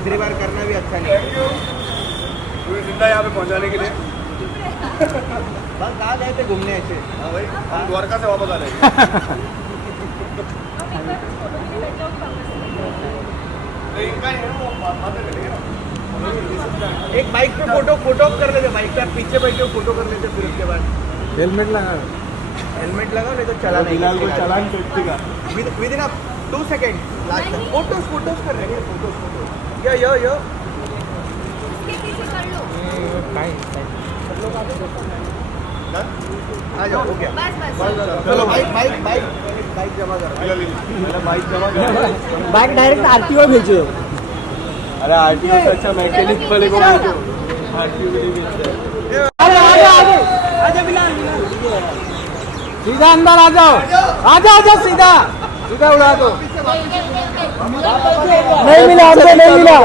तीसरी बार करना भी अच्छा नहीं है। तुम्हें जिंदा यहाँ पे पहुँचाने के लिए बस आ गए थे घूमने ऐसे। हाँ भाई, हम द्वारका से वापस आ रहे हैं। नहीं, इनका नहीं है, वो बातें करेंगे ना। एक बाइक पे फोटो कर लेते, बाइक पे पीछे बैठ के फोटो कर लेते, फिर उसके बाद हेलमेट लगा हेलमेट लगाओ, नहीं तो चला नहीं। बिलाल को चालान कटेगा। With in 2 second last photos कर रहे हैं, फोटोज यो आ जाओ, हो गया। चलो बाइक जमा करो, बाइक जमा करो। बाइक डायरेक्ट आरटीओ भेजो। अरे आरटीओ से अच्छा मैकेनिक वाले को भेजो। आरटीओ भी नहीं भेजते हैं। आजा बिलाल, सीधा अंदर आ जाओ सीधा उड़ा दो। नहीं मिला हमको, नहीं मिला।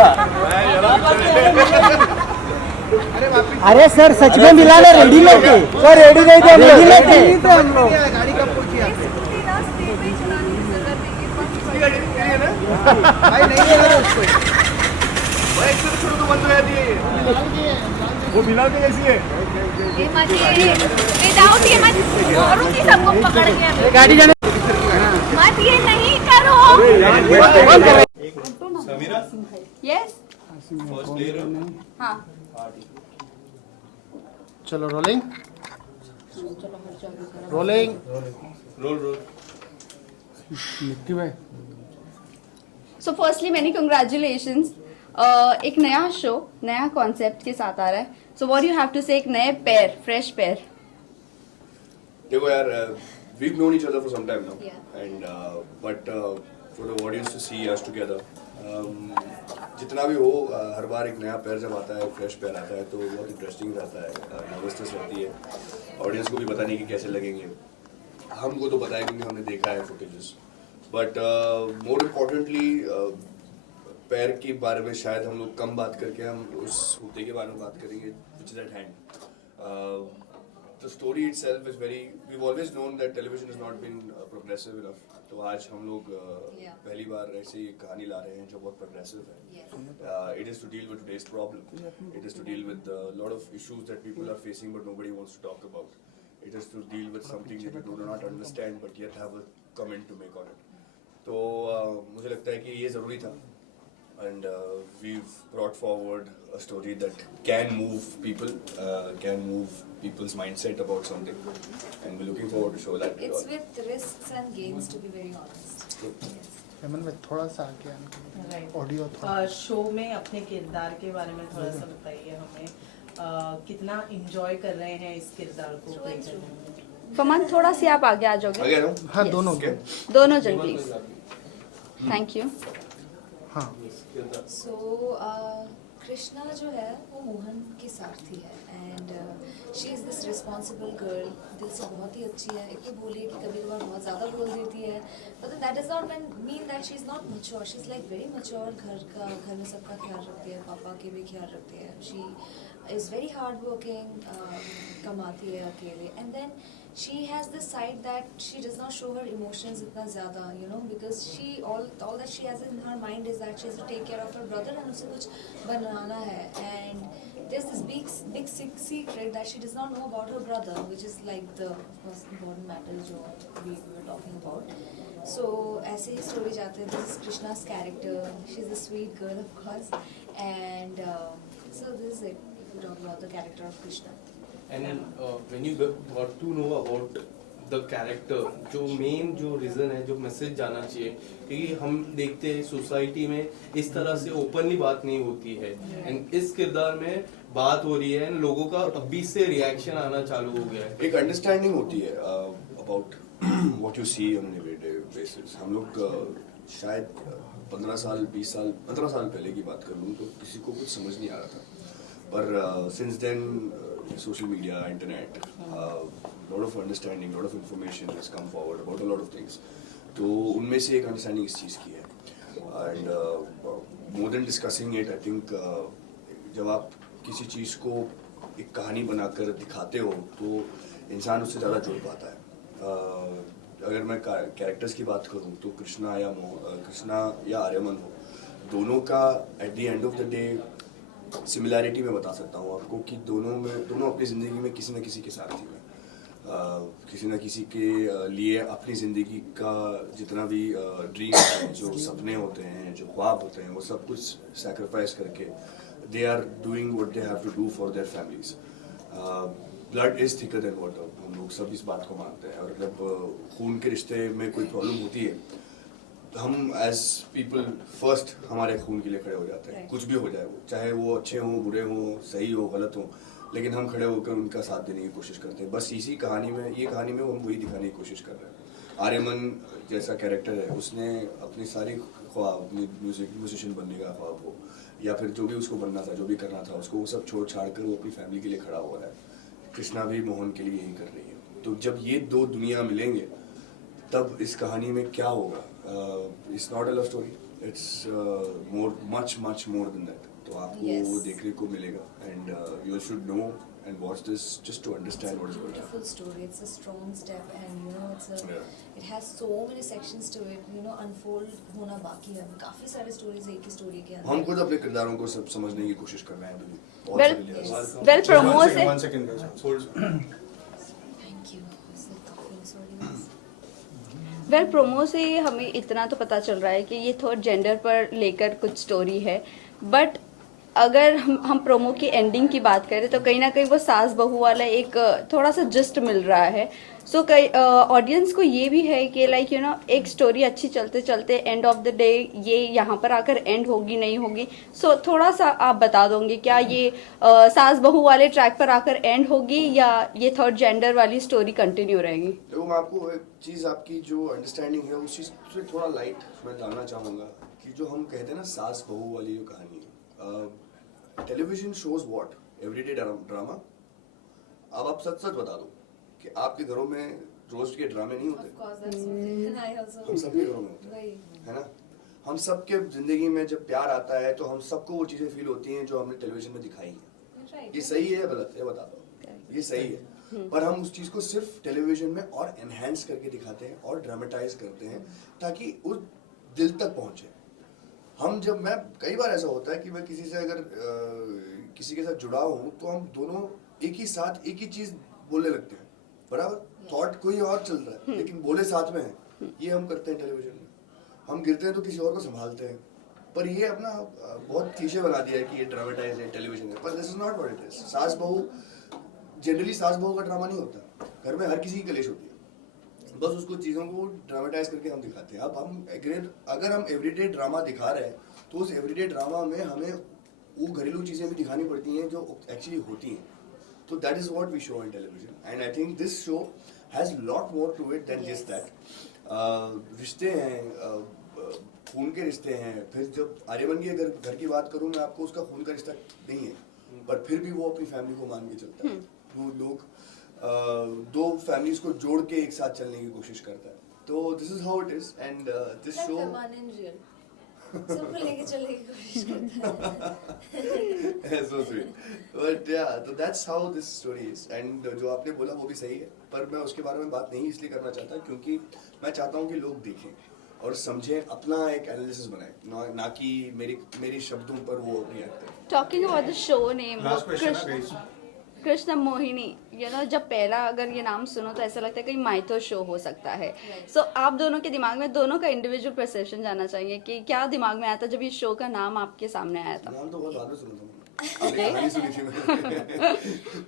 अरे सर सच में मिला ना, रेडी नहीं थे सर, रेडी नहीं थे, रेडी नहीं थे हम लोग। गाड़ी कब पहुंची यहाँ पे? भाई नहीं है उसको, भाई एक तो शुरू तो बंद हो जाती है। वो बिलाल की जैसी है। सबको पकड़ के गाड़ी जाने मत ये नहीं करो। समीरा यस फर्स्ट प्लेयर है। हाँ चलो रोलिंग रोलिंग रोल मिट्टी भाई। So firstly many congratulations. एक नया शो नया कॉन्सेप्ट के साथ आ रहा है। So what you have to say, एक नए पैर, फ्रेश पैर। देखो यार, we've known each other for some time now, Yeah. and but for the audience to see us together, जितना भी हो, हर बार एक नया पैर जब आता है, फ्रेश पैर आता है, तो बहुत इंटरेस्टिंग रहता है, नर्वसनेस रहती है। ऑडियंस को भी पता नहीं कि कैसे लगेंगे, हमको तो पता है क्योंकि हमने देखा है फुटेजेस। बट मोर इम्पोर्टेंटली पैर के बारे में शायद हम लोग कम बात करके हम उस मुद्दे के बारे में बात करेंगे which is at hand. The story itself is very, we've always known that television has not been progressive enough. तो आज हम लोग पहली बार ऐसे ही कहानी ला रहे हैं जो बहुत progressive है. It is to deal with today's problem. It is to deal with a lot of issues that people are facing but nobody wants to talk about. It is to deal with something that you do not understand but yet have a comment to make on it. तो मुझे लगता है कि ये ज़रूरी था. And we've brought forward a story that can move people, can move people's mindset about something, and we're looking forward to show that. It's with risks and gains, to be very honest. Yes. हेमन भाई थोड़ा सा आगे right audio थोड़ा। Show में अपने किरदार के बारे में थोड़ा सा बताइए हमें। कितना इंजॉय कर रहे हैं इस किरदार को प्ले करने में? फमान थोड़ा सी आप आगे आ जाओगे? आगे आ जाऊँ? हाँ Yes. दोनों Okay. दोनों जन प्लीज। Thank you. हाँ So, कृष्णा जो है वो मोहन की सारथी है and she is this responsible girl, दिल से बहुत ही अच्छी है। एक तो बोलिए कि कभी कभार बहुत ज़्यादा बोल देती है, but that is not mean that she is not mature. She is like very mature. घर में सबका ख्याल रखती है, पापा के भी ख्याल रखती है। She is very hard working, कमाती है अकेले, and then she has this side that she does not show her emotions itna zyada, you know, because she all that she has in her mind is that she has to take care of her brother and usse kuch banana hai, and there's this big secret that she does not know about her brother, which is like the most important matter jo we were talking about. So aise hi story jaate hai. This is Krishna's character. She's a sweet girl, of course, and so this is it, if we talk about the character of Krishna. And when you got to know about the character, जो main जो reason है, जो message जाना चाहिए, क्योंकि हम देखते हैं सोसाइटी में इस तरह से ओपनली बात नहीं होती है, एंड इस किरदार में बात हो रही है, लोगों का अभी से रिएक्शन आना चालू हो गया है। एक अंडरस्टैंडिंग होती है about what you see on everyday basis. हम लोग शायद 15 साल 20 साल 15 साल पहले की बात कर लूँ तो किसी को कुछ समझ नहीं आ रहा था, पर since then social media, internet, lot of understanding, lot of information has come forward about a lot of things. तो उनमें से एक understanding इस चीज़ की है, and more than discussing it, I think जब आप किसी चीज़ को एक कहानी बनाकर दिखाते हो तो इंसान उससे ज़्यादा जुड़ पाता है। अगर मैं कैरेक्टर्स की बात करूँ तो कृष्णा या आर्यमन हो, दोनों का at the end of the day similarity मैं बता सकता हूँ आपको कि दोनों अपनी ज़िंदगी में किसी न किसी के साथ थी। किसी न किसी के लिए अपनी ज़िंदगी का जितना भी ड्रीम है, जो सपने होते हैं, जो ख्वाब होते हैं, वो सब कुछ सेक्रीफाइस करके they are doing what they have to do for their families. Blood is thicker than water, हम लोग सब इस बात को मानते हैं। और जब खून के रिश्ते में कोई प्रॉब्लम होती है, हम एज पीपल फर्स्ट हमारे खून के लिए खड़े हो जाते हैं, कुछ भी हो जाए, वो चाहे वो अच्छे हों, बुरे हों, सही हो, गलत हो, लेकिन हम खड़े होकर उनका साथ देने की कोशिश करते हैं। बस इसी कहानी में, ये कहानी में हम वही दिखाने की कोशिश कर रहे हैं। आर्यमन जैसा कैरेक्टर है, उसने अपनी सारी ख्वाब, अपनी म्यूजिशियन बनने का ख्वाब हो या फिर जो भी उसको बनना था, जो भी करना था, उसको वो सब छोड़ छाड़ कर वो अपनी फैमिली के लिए खड़ा हुआ है। कृष्णा भी मोहन के लिए यही कर रही है। तो जब ये दो दुनिया मिलेंगे तब इस कहानी में क्या होगा? It's not a love story, it's much more than that. तो आपको Yes. वो देखने को मिलेगा and you should know and watch this just to understand what is going on. Beautiful story. It's a strong step, and Yeah. it has so many sections to it. Unfold होना बाकी है. काफी सारे stories एक ही story के अंदर. हम खुद अपने किरदारों को सब समझने की कोशिश कर रहे हैं अभी। बहुत Well, सारे layers। well promo से One second, guys. Thank you. It's like coffee. Sorry. Well promo से हमें इतना तो पता चल रहा है कि ये थर्ड जेंडर पर लेकर कुछ स्टोरी है, बट अगर हम प्रोमो की एंडिंग की बात करें तो कहीं ना कहीं वो सास बहू वाला एक थोड़ा सा जस्ट मिल रहा है। सो कई ऑडियंस को ये भी है कि लाइक एक स्टोरी अच्छी चलते चलते एंड ऑफ द डे ये यहाँ पर आकर एंड होगी नहीं होगी। सो थोड़ा सा आप बता दोगे क्या ये सास बहू वाले ट्रैक पर आकर एंड होगी या ये थर्ड जेंडर वाली स्टोरी कंटिन्यू रहेगी? देखो, मैं आपको एक चीज़, आपकी जो अंडरस्टैंडिंग है उस चीज़ से थोड़ा लाइट मैं डालना चाहूँगा कि जो हम कहते हैं ना सास बहू वाली जो कहानी है, television shows what everyday drama. अब आप सच बता दो कि आपके घरों में रोज के ड्रामे नहीं होते? Of course, that's something I also. हम सबके घरों में होते हैं, वही. है ना? हम सबके जिंदगी में जब प्यार आता है तो हम सबको वो चीजें फील होती हैं जो हमने टेलीविजन में दिखाई हैं। Right. ये सही है या गलत है, बता दो। ये सही है, पर हम उस चीज को सिर्फ टेलीविजन में और एनहेंस करके दिखाते हैं और ड्रामेटाइज करते हैं ताकि उस दिल तक पहुंचे। मैं कई बार ऐसा होता है कि मैं किसी से अगर किसी के साथ जुड़ा हूँ तो हम दोनों एक ही साथ एक ही चीज बोलने लगते हैं, बराबर थॉट कोई और चल रहा है लेकिन बोले साथ में है। ये हम करते हैं टेलीविजन में। हम गिरते हैं तो किसी और को संभालते हैं, पर ये अपना बहुत क्लीशे बना दिया है कि ये ड्रामेटाइज है, टेलीविजन है, पर this is not what it is. सास बहू जनरली सास बहू का ड्रामा नहीं होता, घर में हर किसी की कलेश होती है, बस उसको चीज़ों को ड्रामेटाइज करके हम दिखाते हैं। अब अगर हम एवरीडे ड्रामा दिखा रहे हैं तो उस एवरीडे ड्रामा में हमें वो घरेलू चीज़ें भी दिखानी पड़ती हैं जो एक्चुअली होती हैं। तो that is what we show in television and I think this show has lot more to it than just that. रिश्ते हैं, खून के रिश्ते हैं। फिर जब आर्यमन की अगर घर की बात करूँ मैं आपको, उसका खून का रिश्ता नहीं है, पर फिर भी वो अपनी फैमिली को मान के चलता है। वो लोग दो फैमिलीज को जोड़ के एक साथ चलने की कोशिश करता है। तो this is how it is and this show सबको लेके चलने की कोशिश करता है। so sweet, but yeah, so that's how this story is and जो आपने बोला वो भी सही है, पर मैं उसके बारे में बात नहीं इसलिए करना चाहता क्योंकि मैं चाहता हूँ कि लोग देखें और समझें, अपना एक एनालिसिस बनाएं, ना कि मेरी शब्दों पर वो रिएक्ट करें। Talking about the show name Last question, guys. Krishna Mohini, जब पहला अगर ये नाम सुनो तो ऐसा लगता है कहीं माइथो शो हो सकता है। सो आप दोनों के दिमाग में, दोनों का इंडिविजुअल परसेप्शन जानना चाहिए कि क्या दिमाग में आया था जब ये शो का नाम आपके सामने आया था? नाम तो बहुत बाद में सुना था मैंने, कहानी सुनी थी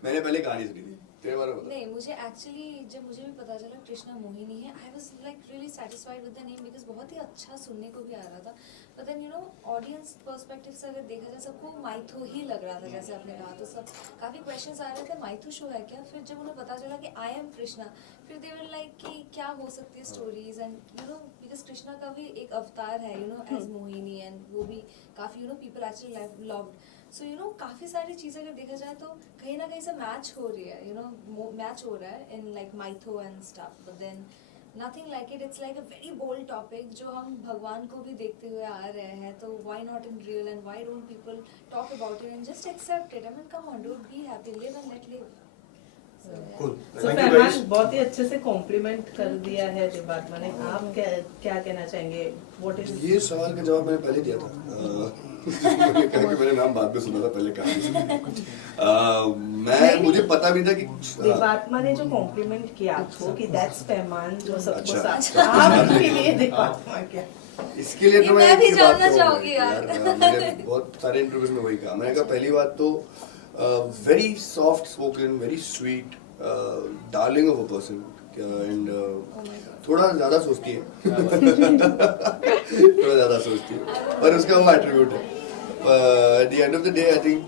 मैंने पहले कहानी सुनी थी। तेरे बारे में बता। नहीं, मुझे एक्चुअली जब मुझे भी पता चला कृष्णा मोहिनी है, I was like really satisfied with the name because बहुत ही अच्छा सुनने को भी आ रहा था। बट देन ऑडियंस पर्सपेक्टिव से अगर देखा जाए सबको माइथो ही लग रहा था, जैसे आपने कहा, तो सब काफ़ी क्वेश्चंस आ रहे थे माइथो शो है क्या। फिर जब उन्हें पता चला कि आई एम कृष्णा, फिर दे वर लाइक कि क्या हो सकती है स्टोरीज एंड बिकॉज कृष्णा का भी एक अवतार है एज मोहिनी एंड वो भी काफ़ी पीपल एक्चुअली लव्ड। सो काफ़ी सारी चीज़ें अगर देखा जाए तो कहीं ना कहीं से मैच हो रही है, मैच हो रहा है in like mytho and stuff. But then nothing like it, it's like a very bold topic जो हम भगवान को भी देखते हुए आ रहे हैं, तो why not in real and why don't people talk about it and just accept it. I mean come on, don't be happy, live and let live. Cool. So, Thank you Farman guys. बहुत ही अच्छे से complement कर दिया है देवात्मा ने। आप क्या कहना चाहेंगे? What is ये सवाल का जवाब मैंने पहले दिया था। मैंने कहा कि मैंने नाम बाद में सुना था, पहले कहा मुझे पता भी था कि देवात्मा ने जो कॉम्प्लीमेंट किया आपको कि दैट्स फरमान जो सबको अच्छा। साथ आपके लिए देवात्मा क्या? इसके लिए तो मैं एक भी ही बात जानना कहूँगा चाहूंगी यार। मैंने बहुत सारे इंटरव्यूज में वही कहा। मैंने कहा पहली बात तो very soft spoken, very sweet, darling of a person, and थोड़ा ज्यादा सोचती है थोड़ा ज्यादा सोचती है, पर उसका वो एट्रीब्यूट है। At the end of the day I think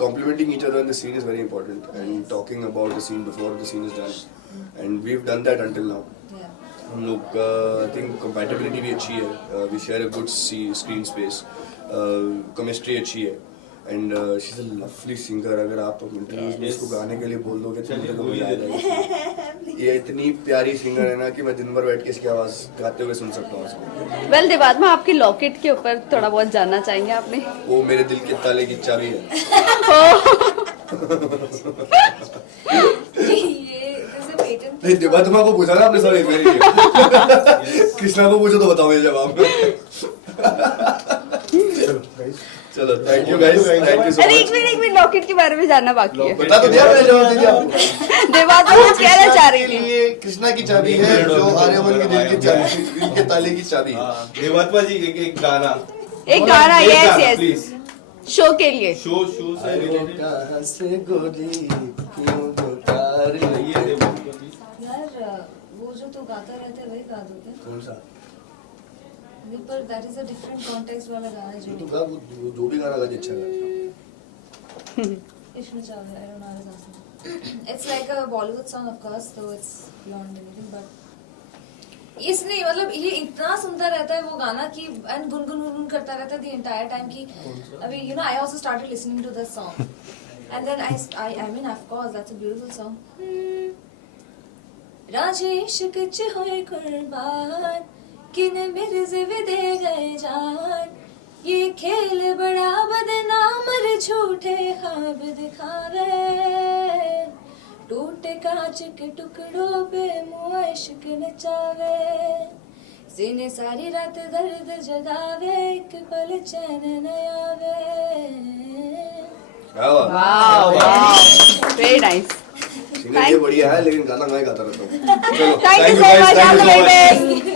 complimenting each other in the scene is very important, and talking about the scene before the scene is done, and we've done that until now. Yeah. हम लोग I think compatibility भी अच्छी है, we share a good screen space, chemistry अच्छी है, and she's a lovely singer. अगर आप interviews में इसको गाने के लिए बोल दोगे तो मुझे तो मजा आ जाएगा। ये इतनी प्यारी सिंगर है ना कि मैं दिन भर बैठ के इसकी आवाज गाते हुए सुन सकता हूँ इसको। वेल देवात्मा, आपके लॉकेट के ऊपर थोड़ा बहुत जानना चाहेंगे आपने। वो मेरे दिल के ताले की चाबी है। ये जैसे पेटेंट नहीं, देवात्मा को पूछा ना आपने, सॉरी कृष्णा को पूछो तो बताओ ये जवाब। चलो thank you guys, thank you so अरे मच। एक मिनट लॉकेट के बारे में जानना बाकी है। बता तो दिया मैंने, जवाब दे दिया आपको। देवात्मा कुछ कहना चाह रही थी। ये कृष्णा की चाबी है, जो आर्यमन के दिल की चाबी, दिल के ताले की चाबी है। देवात्मा जी एक गाना, एक गाना, एक यस गाना, यस, please. शो के लिए। शो से रिलेटेड कहाँ से गोली क्यों पुकार रही है? यार वो जो तो गाता रहता है वही गा दो क्या? कौन सा? नहीं, पर that is a different context वाला गाना तो जो गा, वो जो भी गाना गा अच्छा लगा। इश्क में चाव है, I don't know how to say. It's like a Bollywood song of course, so it's beyond anything, but इसलिए मतलब ये इतना सुंदर रहता है वो गाना कि एंड गुनगुन करता रहता है द एंटायर टाइम की। अभी you know I also started listening to this song and then I mean of course that's a beautiful song. राजे इश्क च होए कुर्बान किने मेरे जिवे दे गए जान, ये खेल बड़ा बदनाम रे झूठे ख्वाब दिखावे, टूटे कांच के टुकड़ों पे मुआ इश्क नचावे, सीने सारी रात दर्द जगावे, एक पल चैन न आवे। Wow wow, very nice. Singer ये बढ़िया है, लेकिन गाना मैं गाता रहता हूँ। चलो थैंक यू सो मच।